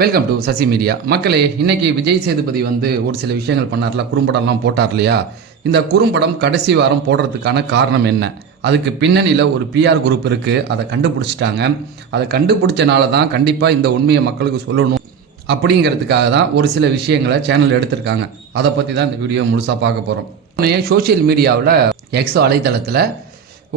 Welcome to Sasi media. மக்களே, இன்னைக்கு விஜய் சேதுபதி வந்து ஒரு சில விஷயங்கள் பண்ணார்ல, குறும்படம்லாம் போட்டார் இல்லையா? இந்த குறும்படம் கடைசி வாரம் போடுறதுக்கான காரணம் என்ன? அதுக்கு பின்னணியில் ஒரு பிஆர் குரூப் இருக்குது, அதை கண்டுபிடிச்சிட்டாங்க. அதை கண்டுபிடிச்சனால தான் கண்டிப்பாக இந்த உண்மையை மக்களுக்கு சொல்லணும் அப்படிங்கிறதுக்காக தான் ஒரு சில விஷயங்களை சேனல் எடுத்திருக்காங்க. அதை பற்றி தான் இந்த வீடியோ முழுசாக பார்க்க போகிறோம். சோஷியல் மீடியாவில் எக்ஸ் வலைத்தளத்தில்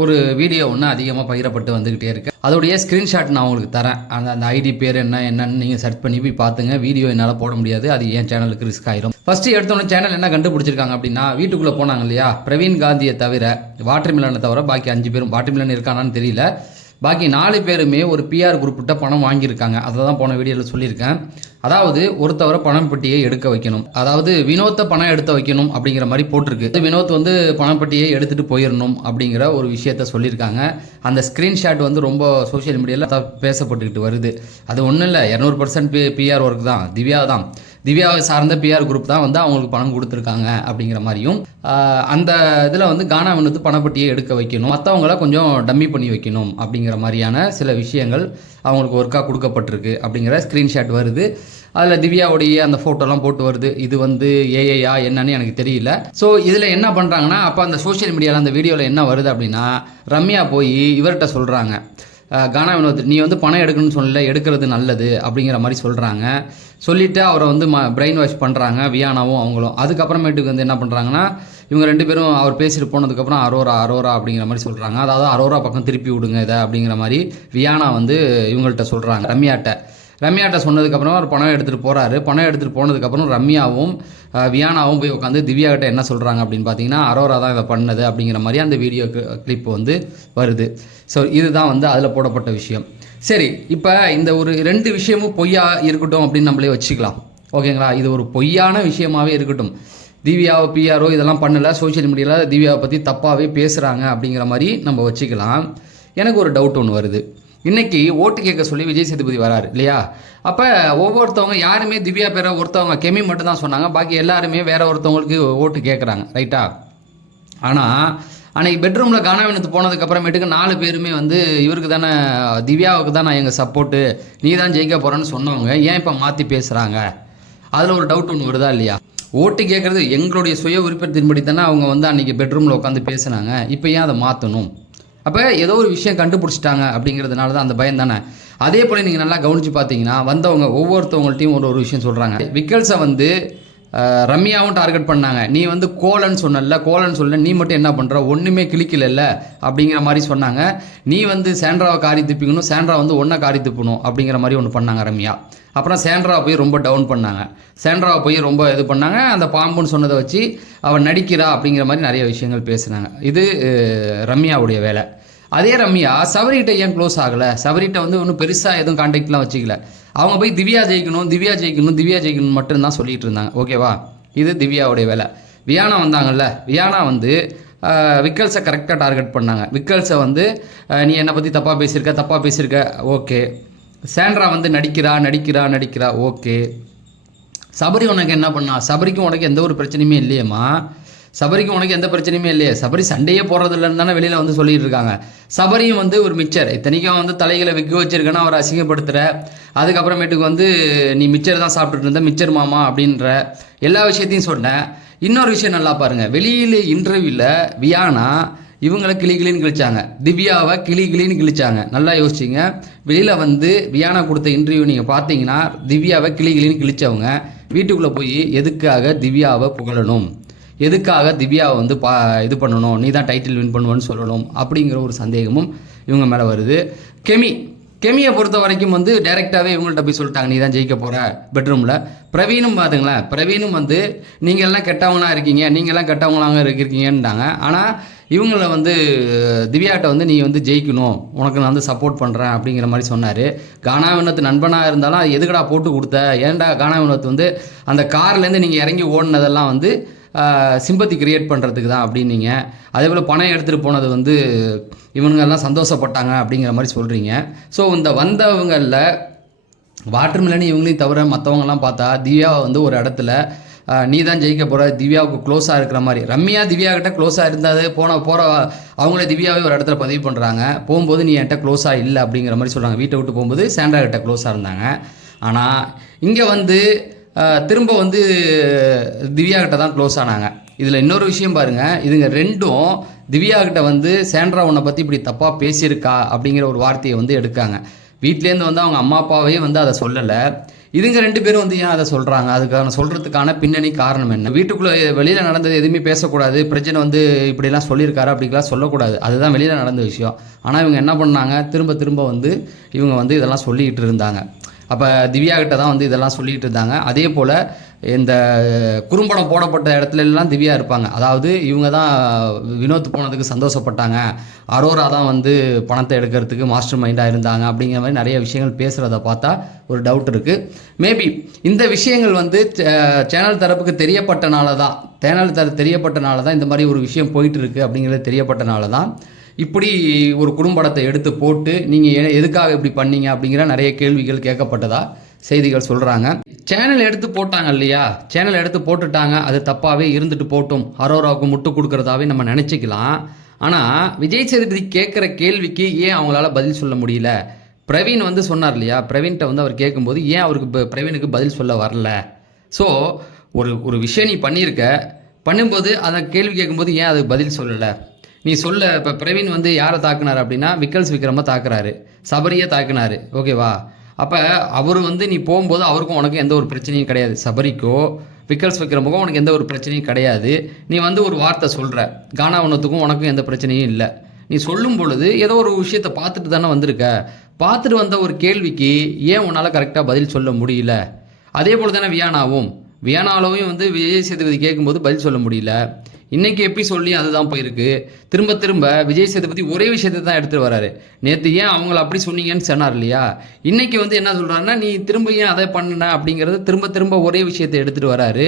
ஒரு வீடியோ ஒன்று அதிகமாக பகிரப்பட்டு வந்துக்கிட்டே இருக்குது. அதோடைய ஸ்க்ரீன்ஷாட் நான் உங்களுக்கு தரேன். அந்த ஐடி பேர் என்னன்னு நீங்கள் சர்ச் பண்ணி போய் பார்த்துங்க. வீடியோ என்னால் போட முடியாது, அது என் சேனலுக்கு ரிஸ்க் ஆயிரும். ஃபஸ்ட்டு எடுத்தோன்னே சேனல் என்ன கண்டுபிடிச்சிருக்காங்க அப்படின்னா, வீட்டுக்குள்ளே போனாங்க இல்லையா, பிரவீன் காந்தியை தவிர, வாட்டர் மிலனை தவிர பாக்கி 5 பேரும், வாட்டர் மிலன் இருக்கானான்னு தெரியல, பாக்கி 4 பேருமே ஒரு பிஆர் குரூப்கிட்ட பணம் வாங்கியிருக்காங்க. அதை தான் போன வீடியோவில் சொல்லியிருக்கேன். அதாவது ஒருத்தவரை பணம் பெட்டியை எடுக்க வைக்கணும், அதாவது வினோத்தை பணம் எடுத்து வைக்கணும் அப்படிங்கிற மாதிரி போட்டிருக்கு. வினோத் வந்து பணப்பட்டியை எடுத்துகிட்டு போயிடணும் அப்படிங்கிற ஒரு விஷயத்த சொல்லியிருக்காங்க. அந்த ஸ்க்ரீன்ஷாட் வந்து ரொம்ப சோஷியல் மீடியாவில் பேசப்பட்டுக்கிட்டு வருது. அது ஒன்றும் இல்லை, 200% பிஆர் ஒர்க் தான், திவ்யாவை சார்ந்த பிஆர் குரூப் தான் வந்து அவங்களுக்கு பணம் கொடுத்துருக்காங்க அப்படிங்கிற மாதிரியும், அந்த இதில் வந்து கானா வினோத் பணப்பட்டியை எடுக்க வைக்கணும், மற்றவங்கள கொஞ்சம் டம்மி பண்ணி வைக்கணும் அப்படிங்கிற மாதிரியான சில விஷயங்கள் அவங்களுக்கு ஒர்க்காக கொடுக்கப்பட்டிருக்கு அப்படிங்கிற ஸ்க்ரீன்ஷாட் வருது. அதில் திவ்யாவுடைய அந்த ஃபோட்டோலாம் போட்டு வருது. இது வந்து ஏஐயா என்னன்னு எனக்கு தெரியல. ஸோ இதில் என்ன பண்ணுறாங்கன்னா, அப்போ அந்த சோஷியல் மீடியாவில் அந்த வீடியோவில் என்ன வருது அப்படின்னா, ரம்யா போய் இவர்கிட்ட சொல்கிறாங்க, கானா வினோத் நீ வந்து பணம் எடுக்கணும்னு சொல்லல, எடுக்கிறது நல்லது அப்படிங்கிற மாதிரி சொல்கிறாங்க. சொல்லிவிட்டு அவரை வந்து பிரெயின் வாஷ் பண்ணுறாங்க, வியானாவும் அவங்களும். அதுக்கப்புறமேட்டுக்கு வந்து என்ன பண்ணுறாங்கன்னா, இவங்க 2 பேரும் அவர் பேசிட்டு போனதுக்கப்புறம் அரோரா அப்படிங்கிற மாதிரி சொல்கிறாங்க. அதாவது அரோரா பக்கம் திருப்பி விடுங்க இதை அப்படிங்கிற மாதிரி வியானா வந்து இவங்கள்ட்ட சொல்கிறாங்க, ரம்யாட்ட சொன்னதுக்கப்புறம் அவர் பணம் எடுத்துகிட்டு போகிறாரு. பணம் எடுத்துகிட்டு போனதுக்கப்புறம் ரம்யாவும் வியானாவும் போய் உட்காந்து திவ்யா கிட்ட என்ன சொல்கிறாங்க அப்படின்னு பார்த்தீங்கன்னா, அரோரா தான் இதை பண்ணது அப்படிங்கிற மாதிரி அந்த வீடியோ கிளிப் வந்து வருது. ஸோ இதுதான் வந்து அதில் போடப்பட்ட விஷயம். சரி, இப்போ இந்த ஒரு 2 விஷயமும் பொய்யா இருக்கட்டும் அப்படின்னு நம்மளே வச்சுக்கலாம், ஓகேங்களா? இது ஒரு பொய்யான விஷயமாகவே இருக்கட்டும். திவ்யாவை பிஆரோ இதெல்லாம் பண்ணலை, சோஷியல் மீடியாவில் திவ்யாவை பற்றி தப்பாகவே பேசுகிறாங்க அப்படிங்கிற மாதிரி நம்ம வச்சுக்கலாம். எனக்கு ஒரு டவுட் ஒன்று வருது. இன்றைக்கி ஓட்டு கேட்க சொல்லி விஜய் சேதுபதி வராரு இல்லையா? அப்போ ஒவ்வொருத்தவங்க யாருமே திவ்யா பேரை ஒருத்தவங்க கெமி மட்டும் தான் சொன்னாங்க, பாக்கி எல்லாருமே வேற ஒருத்தவங்களுக்கு ஓட்டு கேட்குறாங்க, ரைட்டா? ஆனால் அன்றைக்கி பெட்ரூமில் கானா வினோத் போனதுக்கப்புறமேட்டுக்கு 4 பேருமே வந்து இவருக்கு தானே, திவ்யாவுக்கு தான் நான் எங்கள் சப்போர்ட்டு, நீ தான் ஜெயிக்க போகிறேன்னு சொன்னவங்க ஏன் இப்போ மாற்றி பேசுகிறாங்க? அதில் ஒரு டவுட் ஒன்று வருதா இல்லையா? ஓட்டு கேட்குறது எங்களுடைய சுய விருப்பத்தின்படி தானே அவங்க வந்து அன்றைக்கி பெட்ரூமில் உட்காந்து பேசுனாங்க, இப்போ ஏன் அதை மாற்றணும்? அப்போ ஏதோ ஒரு விஷயம் கண்டுபிடிச்சிட்டாங்க அப்படிங்கிறதுனால தான் அந்த பயம் தானே. அதே போல் நீங்கள் நல்லா கவனித்து பார்த்தீங்கன்னா, வந்தவங்க ஒவ்வொருத்தவங்கள்ட்டையும் ஒரு விஷயம் சொல்கிறாங்க. விக்கல்ஸை வந்து ரம்யாவும் டார்கெட் பண்ணாங்க. நீ வந்து கோலன்னு சொல்ல, நீ மட்டும் என்ன பண்ணுற, ஒன்றுமே கிளிக்கல அப்படிங்கிற மாதிரி சொன்னாங்க. நீ வந்து சாண்ட்ராவை காரி துப்பிக்கணும், சாண்ட்ரா வந்து ஒன்றை காரி துப்பணும் அப்படிங்கிற மாதிரி ஒன்று பண்ணாங்க ரம்யா. அப்புறம் சாண்ட்ராவை போய் ரொம்ப டவுன் பண்ணாங்க, சாண்ட்ராவை போய் ரொம்ப இது பண்ணாங்க. அந்த பாம்புன்னு சொன்னதை வச்சு அவன் நடிக்கிறா அப்படிங்கிற மாதிரி நிறைய விஷயங்கள் பேசுனாங்க. இது ரம்யாவுடைய வேலை. அதே ரம்யா சபரிகிட்ட ஏன் க்ளோஸ் ஆகலை? சபரிகிட்ட வந்து ஒன்றும் பெருசாக எதுவும் கான்டாக்ட்லாம் வச்சுக்கல. அவங்க போய் திவ்யா ஜெயிக்கணும் மட்டும்தான் சொல்லிகிட்டு இருந்தாங்க, ஓகேவா? இது திவ்யாவுடைய வேலை. வியானா வந்தாங்கல்ல, வியானா வந்து விக்கல்ஸை கரெக்டாக டார்கெட் பண்ணாங்க. விக்கல்ஸை வந்து நீ என்னை பற்றி தப்பாக பேசியிருக்க, ஓகே. சாண்ட்ரா வந்து நடிக்கிறா, ஓகே. சபரி உனக்கு என்ன பண்ணா? சபரிக்கும் உனக்கு எந்த ஒரு பிரச்சனையுமே இல்லையம்மா, சபரி சண்டையே போடுறதில்லன்னு தானே வெளியில் வந்து சொல்லிட்டு இருக்காங்க. சபரியும் வந்து ஒரு மிச்சர், இத்தனைக்கும் வந்து தலைகளை விற்க வச்சிருக்கேன்னா அவரை அசிங்கப்படுத்துகிற, அதுக்கப்புறமேட்டுக்கு வந்து நீ மிச்சர் தான் சாப்பிட்டுட்டு இருந்த, மிச்சர் மாமா அப்படின்ற எல்லா விஷயத்தையும் சொன்னேன். இன்னொரு விஷயம் நல்லா பாருங்கள், வெளியில் இன்டர்வியூவில் வியானா இவங்களை கிளின்னு கிழிச்சாங்க, திவ்யாவை கிளின்னு கிழிச்சாங்க. நல்லா யோசிச்சிங்க. வெளியில் வந்து வியானா கொடுத்த இன்டர்வியூ நீங்கள் பார்த்தீங்கன்னா, திவ்யாவை கிளின்னு கிழிச்சவங்க வீட்டுக்குள்ளே போய் எதுக்காக திவ்யாவை புகழணும், எதுக்காக திவ்யாவை வந்து இது பண்ணணும், நீ தான் டைட்டில் வின் பண்ணுவேன்னு சொல்லணும் அப்படிங்கிற ஒரு சந்தேகமும் இவங்க மேலே வருது. கெமியை பொறுத்த வரைக்கும் வந்து டைரெக்டாகவே இவங்கள்ட்ட போய் சொல்லிட்டாங்க, நீ தான் ஜெயிக்க போகிற பெட்ரூமில். பிரவீனும் பார்த்துங்களேன், பிரவீனும் வந்து நீங்கள்லாம் கெட்டவங்களாக இருக்கீங்கன்ட்டாங்க. ஆனால் இவங்கள வந்து திவ்யாட்ட வந்து நீ வந்து ஜெயிக்கணும், உனக்கு நான் வந்து சப்போர்ட் பண்ணுறேன் அப்படிங்கிற மாதிரி சொன்னார். கானா வினோத் நண்பனாக இருந்தாலும் அது எதுக்கடா போட்டு கொடுத்த, ஏன்டா கானா வினோத் வந்து அந்த கார்லேருந்து நீங்கள் இறங்கி ஓடினதெல்லாம் வந்து சிம்பத்தி கிரியேட் பண்ணுறதுக்கு தான் அப்படின்னீங்க. அதே போல் பணம் எடுத்துகிட்டு போனது வந்து இவங்கெல்லாம் சந்தோஷப்பட்டாங்க அப்படிங்கிற மாதிரி சொல்கிறீங்க. ஸோ இந்த வந்தவங்களில் வாட்டர் மிலன் இவங்களையும் தவிர மற்றவங்கலாம் பார்த்தா திவ்யாவை வந்து ஒரு இடத்துல நீ தான் ஜெயிக்க போகிற, திவ்யாவுக்கு க்ளோஸாக இருக்கிற மாதிரி. ரம்யா திவ்யா கிட்ட க்ளோஸாக இருந்தது, போகிற அவங்களே திவ்யாவே ஒரு இடத்துல பதிவு பண்ணுறாங்க. போகும்போது நீ என்கிட்ட க்ளோஸாக இல்லை அப்படிங்கிற மாதிரி சொல்கிறாங்க. வீட்டை விட்டு போகும்போது சாண்ட்ரா கிட்ட க்ளோஸாக இருந்தாங்க. ஆனால் இங்கே வந்து திரும்ப வந்து திவ்யா கிட்ட தான் க்ளோஸ் ஆனாங்க. இதில் இன்னொரு விஷயம் பாருங்கள், இதுங்க ரெண்டும் திவ்யா கிட்ட வந்து சாண்ட்ரா உன்னை பற்றி இப்படி தப்பாக பேசியிருக்கா அப்படிங்கிற ஒரு வார்த்தையை வந்து எடுக்காங்க. வீட்லேருந்து வந்து அவங்க அம்மா அப்பாவே வந்து அதை சொல்லலை. இதுங்க ரெண்டு பேரும் வந்து ஏன் அதை சொல்கிறாங்க? அதுக்கான சொல்கிறதுக்கான பின்னணி காரணம் என்ன? வீட்டுக்குள்ளே வெளியில் நடந்தது எதுவுமே பேசக்கூடாது, பிரச்சனை வந்து இப்படிலாம் சொல்லியிருக்காரு அப்படிலாம் சொல்லக்கூடாது, அதுதான் வெளியில் நடந்த விஷயம். ஆனால் இவங்க என்ன பண்ணாங்க, திரும்ப திரும்ப வந்து இவங்க வந்து இதெல்லாம் சொல்லிக்கிட்டு இருந்தாங்க. அப்போ திவ்யா கிட்ட தான் வந்து இதெல்லாம் சொல்லிகிட்டு இருந்தாங்க. அதே போல் இந்த குறும்படம் போடப்பட்ட இடத்துல எல்லாம் திவ்யா இருப்பாங்க. அதாவது இவங்க தான் வினோத் போனதுக்கு சந்தோஷப்பட்டாங்க, அரோரா தான் வந்து பணத்தை எடுக்கிறதுக்கு மாஸ்டர் மைண்டாக இருந்தாங்க அப்படிங்கிற மாதிரி நிறைய விஷயங்கள் பேசுகிறத பார்த்தா ஒரு டவுட் இருக்குது. மேபி இந்த விஷயங்கள் வந்து சேனல் தரப்புக்கு தெரியப்பட்டனால தான் இந்த மாதிரி ஒரு விஷயம் போயிட்டு இருக்குது அப்படிங்கிறது தெரியப்பட்டனால தான் இப்படி ஒரு குறும்படத்தை எடுத்து போட்டு நீங்கள் எதுக்காக இப்படி பண்ணீங்க அப்படிங்கிற நிறைய கேள்விகள் கேட்கப்பட்டதா செய்திகள் சொல்கிறாங்க. சேனல் எடுத்து போட்டாங்க இல்லையா, சேனல் எடுத்து போட்டுட்டாங்க, அது தப்பாகவே இருந்துட்டு போட்டும், அரோராவுக்கு முட்டு கொடுக்குறதாவே நம்ம நினச்சிக்கலாம். ஆனால் விஜய் சேதுபதி கேட்குற கேள்விக்கு ஏன் அவங்களால பதில் சொல்ல முடியல? பிரவீன் வந்து சொன்னார் இல்லையா, பிரவீன்கிட்ட வந்து அவர் கேட்கும்போது ஏன் அவருக்கு பிரவீனுக்கு பதில் சொல்ல வரல? ஸோ ஒரு விஷயம் நீ பண்ணும்போது அதை கேள்வி கேட்கும்போது ஏன் அதுக்கு பதில் சொல்லலை? நீ சொல்ல. இப்போ பிரவீன் வந்து யாரை தாக்குனார் அப்படின்னா விக்கல்ஸ் விக்ரமை தாக்குறாரு, சபரியை தாக்குனாரு, ஓகேவா? அப்போ அவர் வந்து நீ போகும்போது அவருக்கும் உனக்கு எந்த ஒரு பிரச்சனையும் கிடையாது, சபரிக்கோ விக்கல்ஸ் விக்ரமுக்கும் உனக்கு எந்த ஒரு பிரச்சனையும் கிடையாது. நீ வந்து ஒரு வார்த்தை சொல்கிற, கானாவனத்துக்கும் உனக்கும் எந்த பிரச்சனையும் இல்லை. நீ சொல்லும் பொழுது ஏதோ ஒரு விஷயத்தை பார்த்துட்டு தானே வந்திருக்க, பார்த்துட்டு வந்த ஒரு கேள்விக்கு ஏன் உன்னால் கரெக்டாக பதில் சொல்ல முடியல? அதே போல் தானே வியானாலவும் வந்து விஜய் சேதுபதி கேட்கும்போது பதில் சொல்ல முடியல. இன்றைக்கி சொல்லி அதுதான் போயிருக்கு. திரும்ப திரும்ப விஜய் சேதுபதி ஒரே விஷயத்தை தான் எடுத்துகிட்டு வராரு. நேற்று ஏன் அவங்கள அப்படி சொன்னீங்கன்னு சொன்னார் இல்லையா, இன்றைக்கி வந்து என்ன சொல்கிறாருன்னா நீ திரும்ப ஏன் அதை பண்ண அப்படிங்கிறது திரும்ப திரும்ப ஒரே விஷயத்தை எடுத்துகிட்டு வராரு.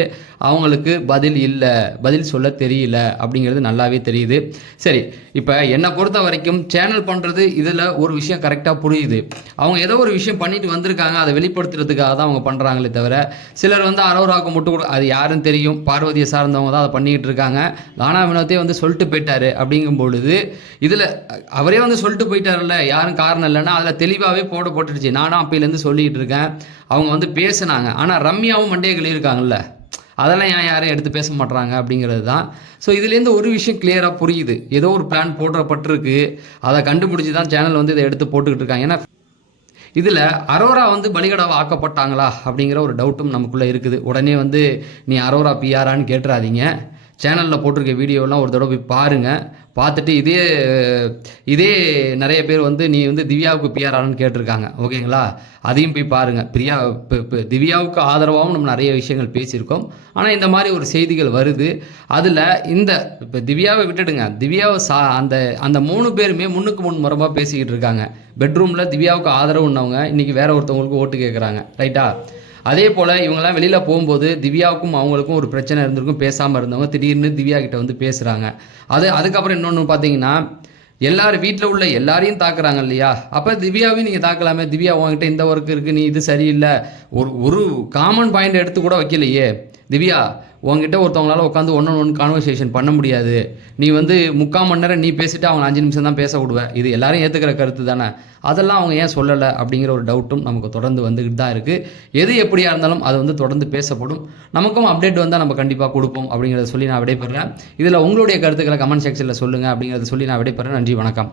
அவங்களுக்கு பதில் இல்லை, பதில் சொல்ல தெரியல அப்படிங்கிறது நல்லாவே தெரியுது. சரி, இப்போ என்னை பொறுத்த வரைக்கும் சேனல் பண்ணுறது இதில் ஒரு விஷயம் கரெக்டாக புரியுது. அவங்க ஏதோ ஒரு விஷயம் பண்ணிட்டு வந்திருக்காங்க, அதை வெளிப்படுத்துறதுக்காக தான் அவங்க பண்ணுறாங்களே தவிர, சிலர் வந்து அரோராவுக்கு முட்டு அது யாருன்னு தெரியும், பார்வதியை சார்ந்தவங்க தான் அதை பண்ணிக்கிட்டு இருக்காங்க. கானா வினோத்தே வந்து சொல்லிட்டு போயிட்டாரு. அப்படிங்கும் பொழுது இதில் அவரே வந்து சொல்லிட்டு போயிட்டாருல்ல, யாரும் காரணம் இல்லைன்னா அதில் தெளிவாகவே போட்டுடுச்சு. நானும் அப்பையிலேருந்து சொல்லிக்கிட்டு இருக்கேன். அவங்க வந்து பேசுனாங்க, ஆனால் ரம்யாவும் மண்டையை இருக்காங்கல்ல, அதெல்லாம் யாரும் எடுத்து பேச மாட்றாங்க அப்படிங்கிறது தான். ஸோ இதுலேருந்து ஒரு விஷயம் கிளியராக புரியுது, ஏதோ ஒரு பிளான் போடப்பட்டிருக்கு, அதை கண்டுபிடிச்சி தான் சேனல் வந்து இதை எடுத்து போட்டுக்கிட்டு இருக்காங்க. ஏன்னா இதில் அரோரா வந்து பலிகடாவை ஆக்கப்பட்டாங்களா அப்படிங்கிற ஒரு டவுட்டும் நமக்குள்ளே இருக்குது. உடனே வந்து நீ அரோரா பிஆரான்னு கேட்டுறாதீங்க. சேனலில் போட்டிருக்க வீடியோலாம் ஒரு தடவை போய் பாருங்கள். பார்த்துட்டு இதே நிறைய பேர் வந்து நீ வந்து திவ்யாவுக்கு பிஆரானு கேட்டிருக்காங்க, ஓகேங்களா? அதையும் போய் பாருங்கள். திவ்யாவுக்கு ஆதரவாகவும் நம்ம நிறைய விஷயங்கள் பேசியிருக்கோம். ஆனால் இந்த மாதிரி ஒரு செய்திகள் வருது. அதில் இப்போ திவ்யாவை விட்டுடுங்க, திவ்யாவை அந்த 3 பேருமே முன்னுக்கு முன் முறமாக பேசிக்கிட்டு இருக்காங்க. பெட்ரூமில் திவ்யாவுக்கு ஆதரவு உண்ணவங்க இன்றைக்கி வேற ஒருத்தவங்களுக்கு ஓட்டு கேட்குறாங்க, ரைட்டா? அதே போல் இவங்கெல்லாம் வெளியில் போகும்போது திவ்யாவுக்கும் அவங்களுக்கும் ஒரு பிரச்சனை இருந்திருக்கும், பேசாமல் இருந்தவங்க திடீர்னு திவ்யா கிட்ட வந்து பேசுகிறாங்க. அதுக்கப்புறம் இன்னொன்று பார்த்தீங்கன்னா, எல்லாரும் வீட்டில் உள்ள எல்லாரையும் தாக்குறாங்க இல்லையா, அப்போ திவ்யாவையும் நீங்கள் தாக்கலாமே. திவ்யா உங்ககிட்ட இந்த ஒர்க் இருக்குது, நீ இது சரியில்லை, ஒரு காமன் பாயிண்ட் எடுத்து கூட வைக்கலையே. திவ்யா உங்ககிட்ட ஒருத்தவங்களால உட்காந்து ஒன்று கான்வர்சேஷன் பண்ண முடியாது, நீ வந்து 3/4 மணி நேரம் நீ பேசிட்டு அவங்க 5 நிமிஷம் தான் பேச விடுவேன், இது எல்லாரும் ஏற்றுக்கிற கருத்து தானே. அதெல்லாம் அவங்க ஏன் சொல்லலை அப்படிங்கிற ஒரு டவுட்டும் நமக்கு தொடர்ந்து வந்துக்கிட்டு தான் இருக்குது. எது எப்படியா இருந்தாலும் அது வந்து தொடர்ந்து பேசப்படும். நமக்கும் அப்டேட் வந்தால் நம்ம கண்டிப்பாக கொடுப்போம் அப்படிங்கிறத சொல்லி நான் விடைபெறேன். இதில் உங்களுடைய கருத்துக்களை கமெண்ட் செக்ஷனில் சொல்லுங்கள் அப்படிங்கிறத சொல்லி நான் விடைபெறேன். நன்றி, வணக்கம்.